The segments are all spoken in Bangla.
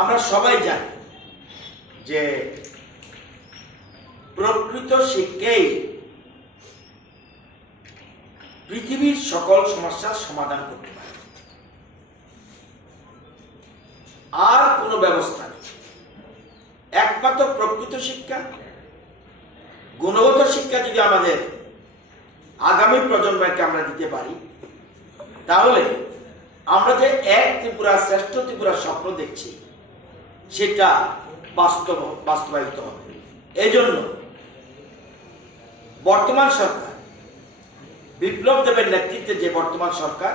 আমরা সবাই জানি যে প্রকৃত শিক্ষাই পৃথিবীর সকল সমস্যার সমাধান করতে পারে। আর কোনো ব্যবস্থা নেই। একমাত্র প্রকৃত শিক্ষা, গুণগত শিক্ষা যদি আমাদের আগামী প্রজন্মকে আমরা দিতে পারি, তাহলে আমরা যে এক ত্রিপুরা শ্রেষ্ঠ ত্রিপুরার স্বপ্ন দেখছি সেটা বাস্তবায়িত হবে। এই জন্য বর্তমান সরকার, বিপ্লব দেবের নেতৃত্বে যে বর্তমান সরকার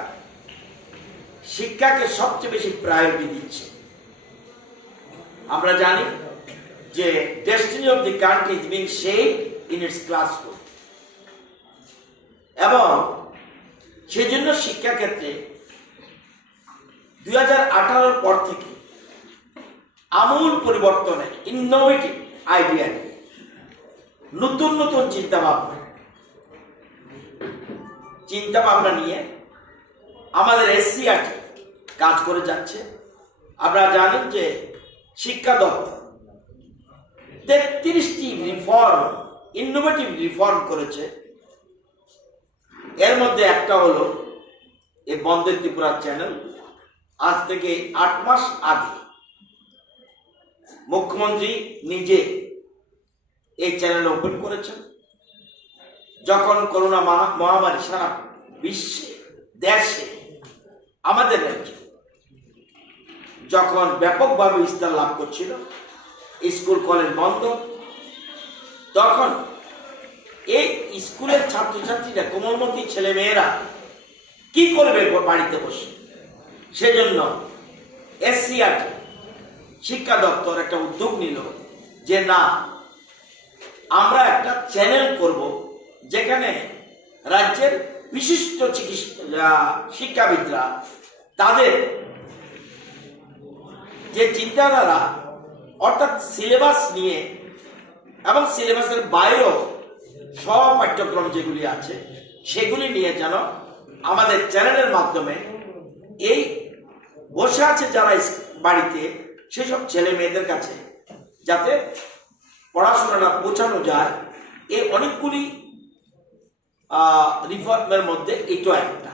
শিক্ষাকে সবচেয়ে বেশি প্রায়োরিটি দিচ্ছে। আমরা জানি যে destiny of the country is being shaped in it's classroom, এবং সেজন্য শিক্ষা ক্ষেত্রে 2018 পর থেকে আমূল পরিবর্তনে ইনোভেটিভ আইডিয়া নিয়ে নতুন নতুন চিন্তা ভাবনা নিয়ে আমাদের এসসিআরটি কাজ করে যাচ্ছে। আপনারা জানেন যে শিক্ষা দপ্তর 33টি রিফর্ম, ইনোভেটিভ রিফর্ম করেছে। এর মধ্যে একটা হলো এই বন্দে ত্রিপুরা চ্যানেল। আজ থেকে 8 মাস আগে মুখ্যমন্ত্রী নিজে এই চ্যানেল ওপেন করেছেন। যখন করোনা মহামারী সারা বিশ্বে, দেশে, আমাদের রাজ্যে যখন ব্যাপকভাবে বিস্তার লাভ করছিল, স্কুল কলেজ বন্ধ, তখন এই স্কুলের ছাত্রছাত্রীরা, কোমলমতি ছেলে মেয়েরা কি করবে বাড়িতে বসে? সেজন্য এসসিআরটি শিক্ষা দপ্তর একটা উদ্যোগ নিল যে না, আমরা একটা চ্যানেল করব যেখানে রাজ্যের বিশিষ্ট শিক্ষাবিদরা তাদের যে চিন্তাধারা, অর্থাৎ সিলেবাস নিয়ে এবং সিলেবাসের বাইরেও সব পাঠ্যক্রম যেগুলি আছে সেগুলি নিয়ে যেন আমাদের চ্যানেলের মাধ্যমে এই বসে আছে যারা বাড়িতে, সেসব ছেলে মেয়েদের কাছে যাতে পড়াশোনাটা পৌঁছানো যায়। এই অনেকগুলি রিফর্মের মধ্যে এটা একটা।